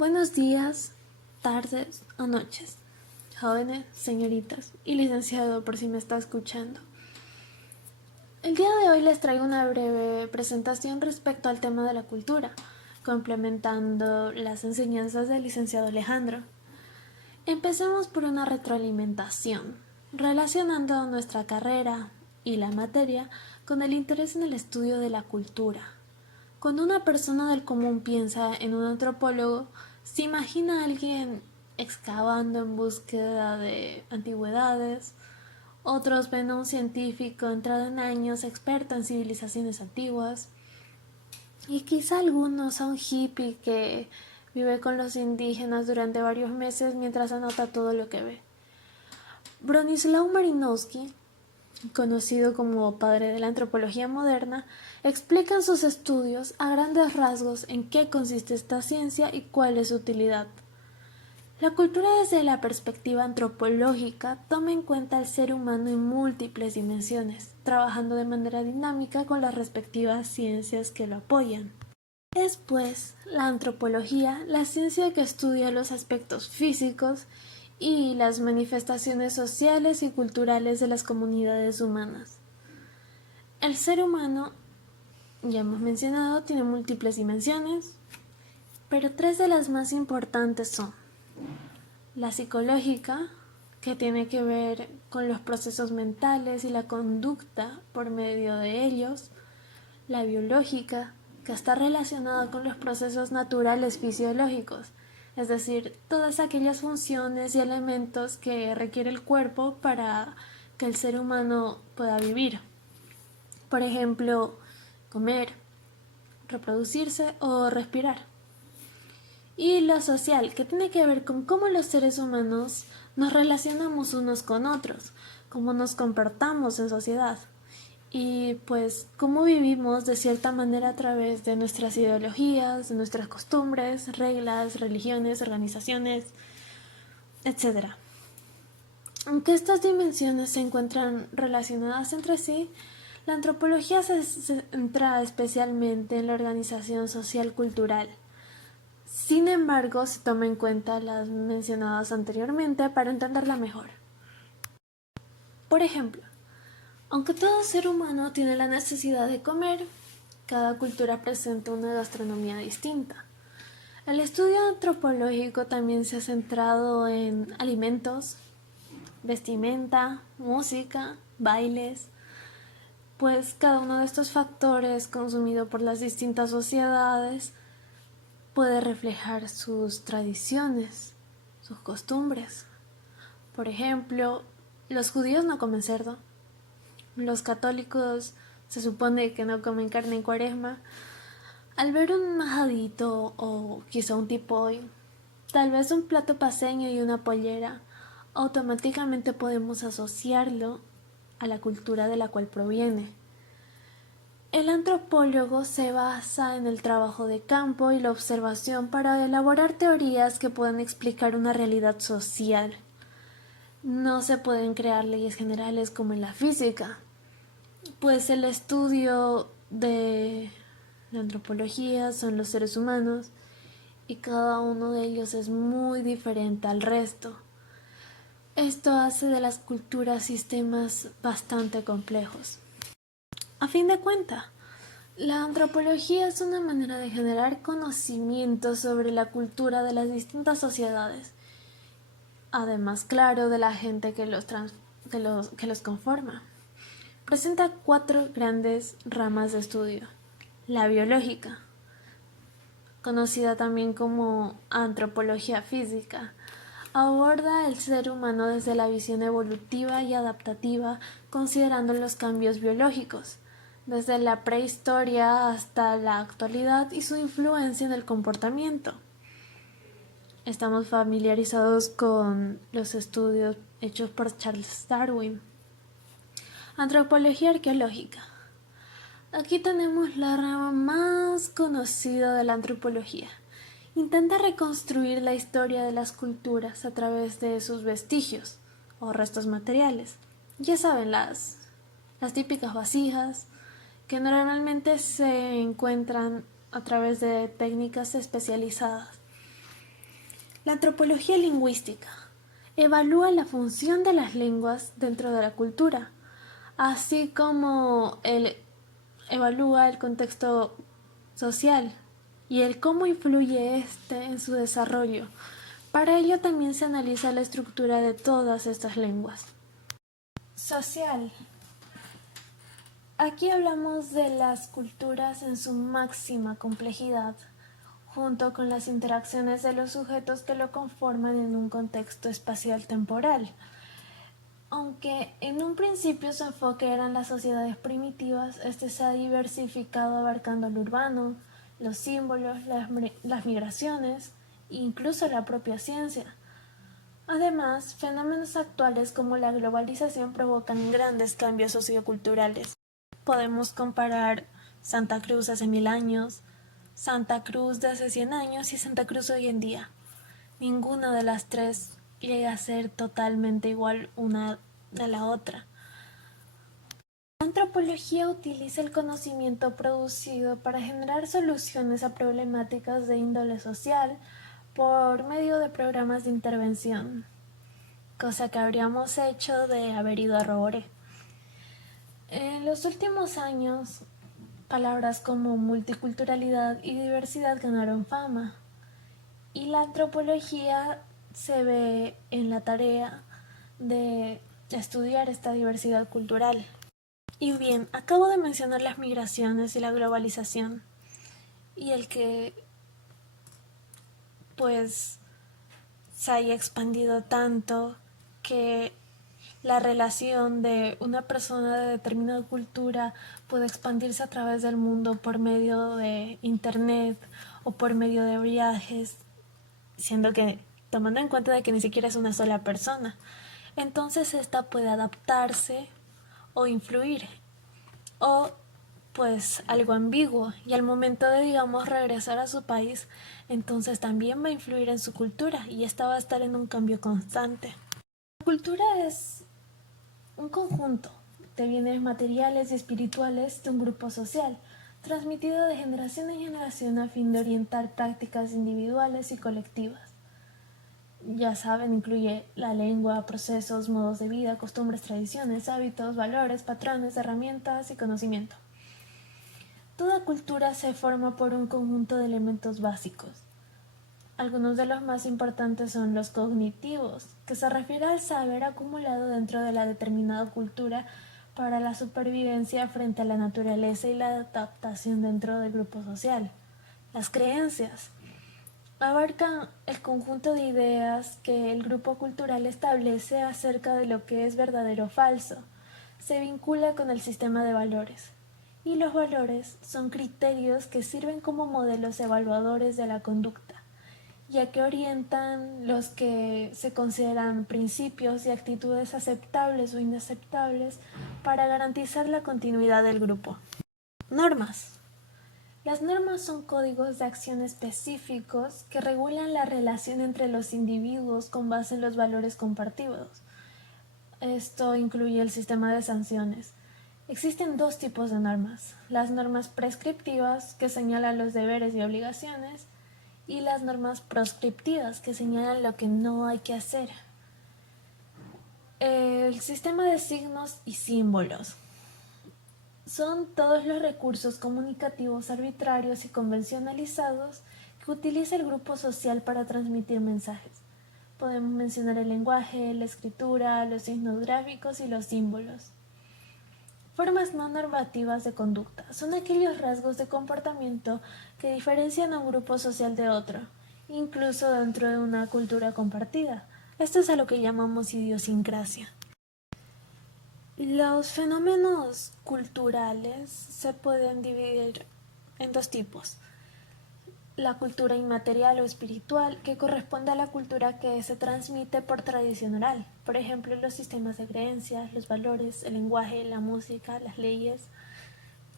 Buenos días, tardes o noches, jóvenes, señoritas y licenciado por si me está escuchando. El día de hoy les traigo una breve presentación respecto al tema de la cultura, complementando las enseñanzas del licenciado Alejandro. Empecemos por una retroalimentación, relacionando nuestra carrera y la materia con el interés en el estudio de la cultura. Cuando una persona del común piensa en un antropólogo, se imagina a alguien excavando en búsqueda de antigüedades, otros ven a un científico entrado en años experto en civilizaciones antiguas, y quizá algunos a un hippie que vive con los indígenas durante varios meses mientras anota todo lo que ve. Bronisław Malinowski, conocido como padre de la antropología moderna, explica en sus estudios a grandes rasgos en qué consiste esta ciencia y cuál es su utilidad. La cultura desde la perspectiva antropológica toma en cuenta al ser humano en múltiples dimensiones, trabajando de manera dinámica con las respectivas ciencias que lo apoyan. Es, pues, la antropología la ciencia que estudia los aspectos físicos y las manifestaciones sociales y culturales de las comunidades humanas. El ser humano, ya hemos mencionado, tiene múltiples dimensiones, pero tres de las más importantes son la psicológica, que tiene que ver con los procesos mentales y la conducta por medio de ellos, la biológica, que está relacionada con los procesos naturales fisiológicos, es decir, todas aquellas funciones y elementos que requiere el cuerpo para que el ser humano pueda vivir. Por ejemplo, comer, reproducirse o respirar. Y lo social, que tiene que ver con cómo los seres humanos nos relacionamos unos con otros, cómo nos comportamos en sociedad y pues cómo vivimos de cierta manera a través de nuestras ideologías, de nuestras costumbres, reglas, religiones, organizaciones, etc. Aunque estas dimensiones se encuentran relacionadas entre sí, la antropología se centra especialmente en la organización social cultural. Sin embargo, se toma en cuenta las mencionadas anteriormente para entenderla mejor. Por ejemplo, aunque todo ser humano tiene la necesidad de comer, cada cultura presenta una gastronomía distinta. El estudio antropológico también se ha centrado en alimentos, vestimenta, música, bailes, pues cada uno de estos factores consumido por las distintas sociedades puede reflejar sus tradiciones, sus costumbres. Por ejemplo, los judíos no comen cerdo, los católicos se supone que no comen carne en Cuaresma. Al ver un majadito o quizá un tipoy, tal vez un plato paceño y una pollera, automáticamente podemos asociarlo a la cultura de la cual proviene. El antropólogo se basa en el trabajo de campo y la observación para elaborar teorías que puedan explicar una realidad social. No se pueden crear leyes generales como en la física, pues el estudio de la antropología son los seres humanos y cada uno de ellos es muy diferente al resto. Esto hace de las culturas sistemas bastante complejos. A fin de cuentas, la antropología es una manera de generar conocimiento sobre la cultura de las distintas sociedades, además, claro, de la gente que los conforma. Presenta 4 grandes ramas de estudio. La biológica, conocida también como antropología física, aborda el ser humano desde la visión evolutiva y adaptativa, considerando los cambios biológicos, desde la prehistoria hasta la actualidad y su influencia en el comportamiento. Estamos familiarizados con los estudios hechos por Charles Darwin. Antropología arqueológica. Aquí tenemos la rama más conocida de la antropología. Intenta reconstruir la historia de las culturas a través de sus vestigios o restos materiales. Ya saben, las típicas vasijas que normalmente se encuentran a través de técnicas especializadas. La antropología lingüística evalúa la función de las lenguas dentro de la cultura, así como evalúa el contexto social y el cómo influye este en su desarrollo. Para ello también se analiza la estructura de todas estas lenguas. Social. Aquí hablamos de las culturas en su máxima complejidad, junto con las interacciones de los sujetos que lo conforman en un contexto espacial temporal. Aunque en un principio su enfoque eran las sociedades primitivas, este se ha diversificado abarcando lo urbano, los símbolos, las migraciones e incluso la propia ciencia. Además, fenómenos actuales como la globalización provocan grandes cambios socioculturales. Podemos comparar Santa Cruz hace 1000 años, Santa Cruz de hace 100 años y Santa Cruz hoy en día. Ninguna de las tres llega a ser totalmente igual una de la otra. La antropología utiliza el conocimiento producido para generar soluciones a problemáticas de índole social por medio de programas de intervención, cosa que habríamos hecho de haber ido a Roboré. En los últimos años, palabras como multiculturalidad y diversidad ganaron fama, y la antropología se ve en la tarea de estudiar esta diversidad cultural. Y bien, acabo de mencionar las migraciones y la globalización, y el que pues se haya expandido tanto que la relación de una persona de determinada cultura puede expandirse a través del mundo por medio de internet o por medio de viajes, siendo que tomando en cuenta de que ni siquiera es una sola persona. Entonces esta puede adaptarse o influir o pues algo ambiguo, y al momento de digamos regresar a su país, entonces también va a influir en su cultura y esta va a estar en un cambio constante. La cultura es un conjunto de bienes materiales y espirituales de un grupo social, transmitido de generación en generación a fin de orientar prácticas individuales y colectivas. Ya saben, incluye la lengua, procesos, modos de vida, costumbres, tradiciones, hábitos, valores, patrones, herramientas y conocimiento. Toda cultura se forma por un conjunto de elementos básicos. Algunos de los más importantes son los cognitivos, que se refiere al saber acumulado dentro de la determinada cultura para la supervivencia frente a la naturaleza y la adaptación dentro del grupo social. Las creencias abarcan el conjunto de ideas que el grupo cultural establece acerca de lo que es verdadero o falso. Se vincula con el sistema de valores. Y los valores son criterios que sirven como modelos evaluadores de la conducta, ya que orientan los que se consideran principios y actitudes aceptables o inaceptables para garantizar la continuidad del grupo. Normas. Las normas son códigos de acción específicos que regulan la relación entre los individuos con base en los valores compartidos. Esto incluye el sistema de sanciones. Existen dos tipos de normas: las normas prescriptivas, que señalan los deberes y obligaciones, y las normas proscriptivas, que señalan lo que no hay que hacer. El sistema de signos y símbolos son todos los recursos comunicativos arbitrarios y convencionalizados que utiliza el grupo social para transmitir mensajes. Podemos mencionar el lenguaje, la escritura, los signos gráficos y los símbolos. Formas no normativas de conducta son aquellos rasgos de comportamiento que diferencian a un grupo social de otro, incluso dentro de una cultura compartida. Esto es a lo que llamamos idiosincrasia. Los fenómenos culturales se pueden dividir en dos tipos: la cultura inmaterial o espiritual, que corresponde a la cultura que se transmite por tradición oral, por ejemplo los sistemas de creencias, los valores, el lenguaje, la música, las leyes;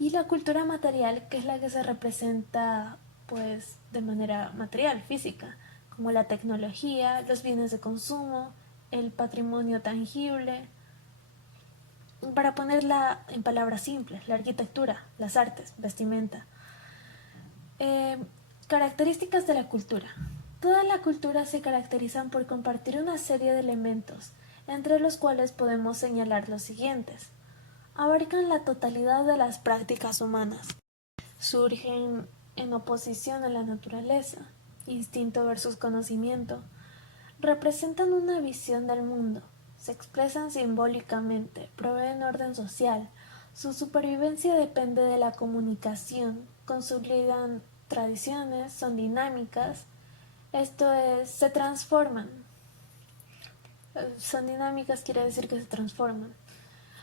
y la cultura material, que es la que se representa pues de manera material, física, como la tecnología, los bienes de consumo, el patrimonio tangible. Para ponerla en palabras simples, la arquitectura, las artes, vestimenta. Características de la cultura. Toda la cultura se caracterizan por compartir una serie de elementos, entre los cuales podemos señalar los siguientes. Abarcan la totalidad de las prácticas humanas. Surgen en oposición a la naturaleza, instinto versus conocimiento. Representan una visión del mundo, se expresan simbólicamente, proveen orden social. Su supervivencia depende de la comunicación, consolidan tradiciones, son dinámicas, esto es, se transforman. Son dinámicas quiere decir que se transforman.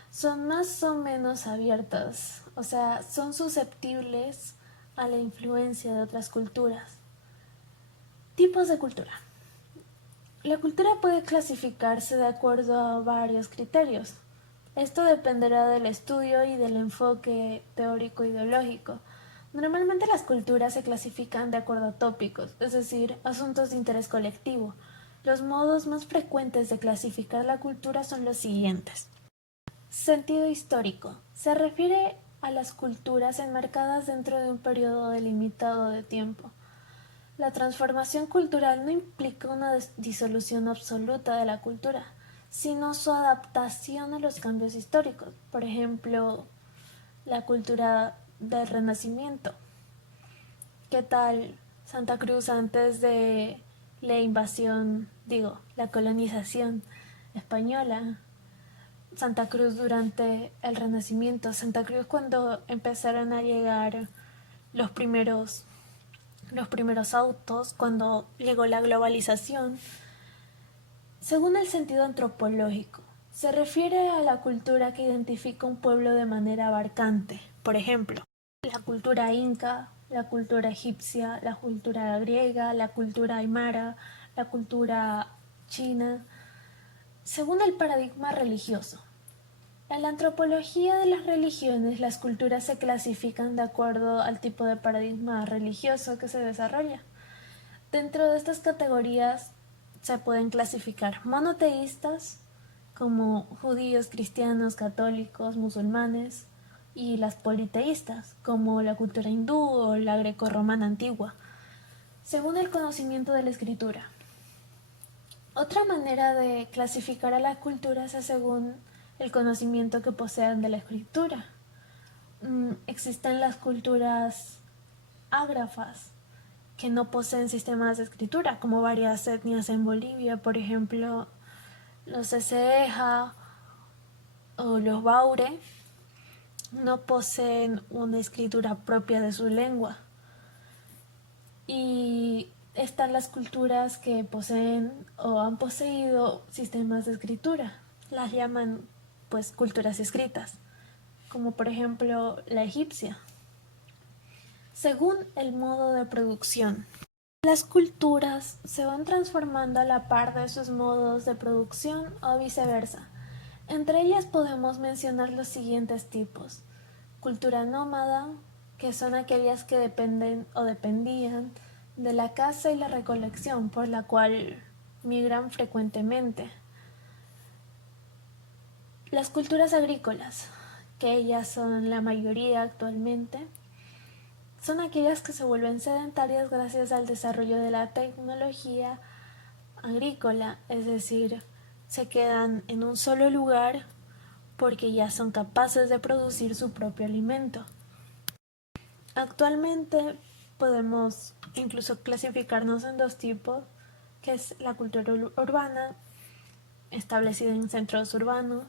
Son más o menos abiertas, o sea, son susceptibles a la influencia de otras culturas. Tipos de cultura. La cultura puede clasificarse de acuerdo a varios criterios. Esto dependerá del estudio y del enfoque teórico-ideológico. Normalmente las culturas se clasifican de acuerdo a tópicos, es decir, asuntos de interés colectivo. Los modos más frecuentes de clasificar la cultura son los siguientes. Sentido histórico. Se refiere a las culturas enmarcadas dentro de un periodo delimitado de tiempo. La transformación cultural no implica una disolución absoluta de la cultura, sino su adaptación a los cambios históricos. Por ejemplo, la cultura del Renacimiento. ¿Qué tal Santa Cruz antes de la colonización española? Santa Cruz durante el Renacimiento, Santa Cruz cuando empezaron a llegar los primeros autos, cuando llegó la globalización. Según el sentido antropológico, se refiere a la cultura que identifica un pueblo de manera abarcante. Por ejemplo, la cultura inca, la cultura egipcia, la cultura griega, la cultura aymara, la cultura china. Según el paradigma religioso, en la antropología de las religiones, las culturas se clasifican de acuerdo al tipo de paradigma religioso que se desarrolla. Dentro de estas categorías se pueden clasificar monoteístas, como judíos, cristianos, católicos, musulmanes, y las politeístas, como la cultura hindú o la grecorromana antigua, según el conocimiento de la escritura. Otra manera de clasificar a las culturas es según el conocimiento que posean de la escritura. Existen las culturas ágrafas, que no poseen sistemas de escritura, como varias etnias en Bolivia, por ejemplo, los Ceja o los Baure, no poseen una escritura propia de su lengua. Y están las culturas que poseen o han poseído sistemas de escritura. Las llaman, pues, culturas escritas, como por ejemplo la egipcia. Según el modo de producción, las culturas se van transformando a la par de sus modos de producción o viceversa. Entre ellas podemos mencionar los siguientes tipos. Cultura nómada, que son aquellas que dependen o dependían de la caza y la recolección, por la cual migran frecuentemente. Las culturas agrícolas, que ellas son la mayoría actualmente, son aquellas que se vuelven sedentarias gracias al desarrollo de la tecnología agrícola, es decir, se quedan en un solo lugar porque ya son capaces de producir su propio alimento. Actualmente podemos incluso clasificarnos en dos tipos, que es la cultura urbana, establecida en centros urbanos,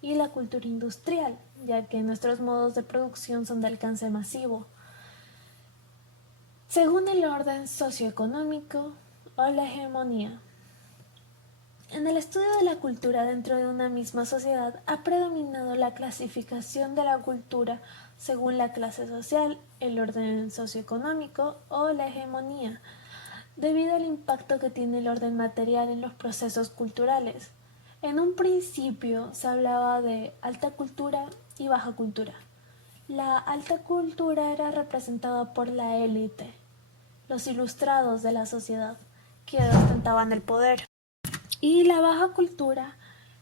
y la cultura industrial, ya que nuestros modos de producción son de alcance masivo. Según el orden socioeconómico o la hegemonía. En el estudio de la cultura dentro de una misma sociedad ha predominado la clasificación de la cultura según la clase social, el orden socioeconómico o la hegemonía, debido al impacto que tiene el orden material en los procesos culturales. En un principio se hablaba de alta cultura y baja cultura. La alta cultura era representada por la élite, los ilustrados de la sociedad, que ostentaban el poder. Y la baja cultura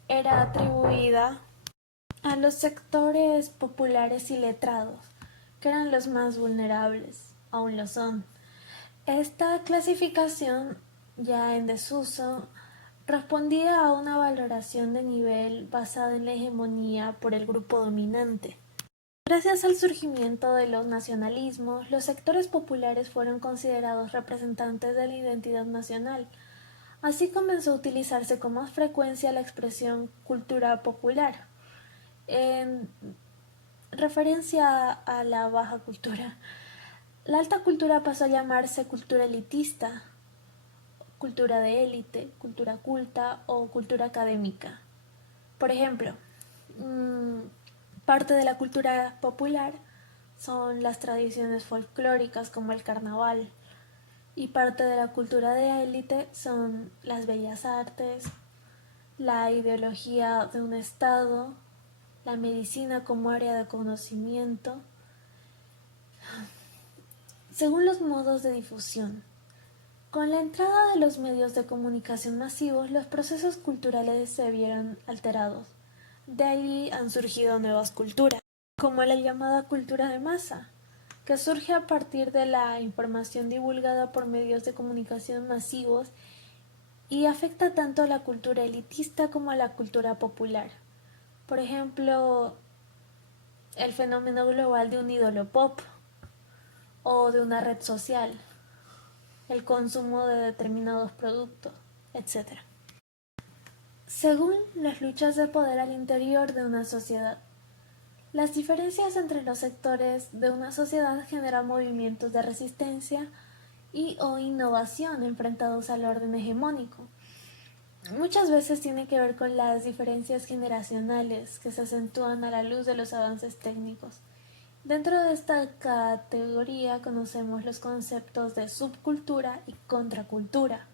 era atribuida a los sectores populares y letrados, que eran los más vulnerables, aún lo son. Esta clasificación ya en desuso, respondía a una valoración de nivel basada en la hegemonía por el grupo dominante. Gracias al surgimiento de los nacionalismos, los sectores populares fueron considerados representantes de la identidad nacional. Así comenzó a utilizarse con más frecuencia la expresión cultura popular, en referencia a la baja cultura. La alta cultura pasó a llamarse cultura elitista, cultura de élite, cultura culta o cultura académica. Por ejemplo, parte de la cultura popular son las tradiciones folclóricas como el carnaval, y parte de la cultura de élite son las bellas artes, la ideología de un estado, la medicina como área de conocimiento, según los modos de difusión. Con la entrada de los medios de comunicación masivos, los procesos culturales se vieron alterados. De ahí han surgido nuevas culturas, como la llamada cultura de masa, que surge a partir de la información divulgada por medios de comunicación masivos y afecta tanto a la cultura elitista como a la cultura popular. Por ejemplo, el fenómeno global de un ídolo pop o de una red social, el consumo de determinados productos, etc. Según las luchas de poder al interior de una sociedad, las diferencias entre los sectores de una sociedad generan movimientos de resistencia y o innovación enfrentados al orden hegemónico. Muchas veces tiene que ver con las diferencias generacionales que se acentúan a la luz de los avances técnicos. Dentro de esta categoría conocemos los conceptos de subcultura y contracultura.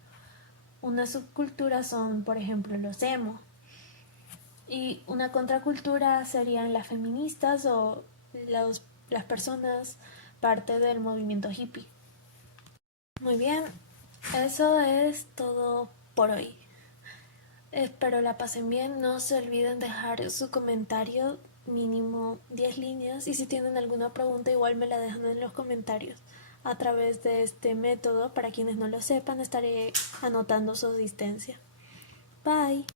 Una subcultura son, por ejemplo, los emo, y una contracultura serían las feministas o las personas parte del movimiento hippie. Muy bien, eso es todo por hoy. Espero la pasen bien. No se olviden dejar su comentario, mínimo 10 líneas. Y si tienen alguna pregunta, igual me la dejan en los comentarios. A través de este método, para quienes no lo sepan, estaré anotando su asistencia. Bye.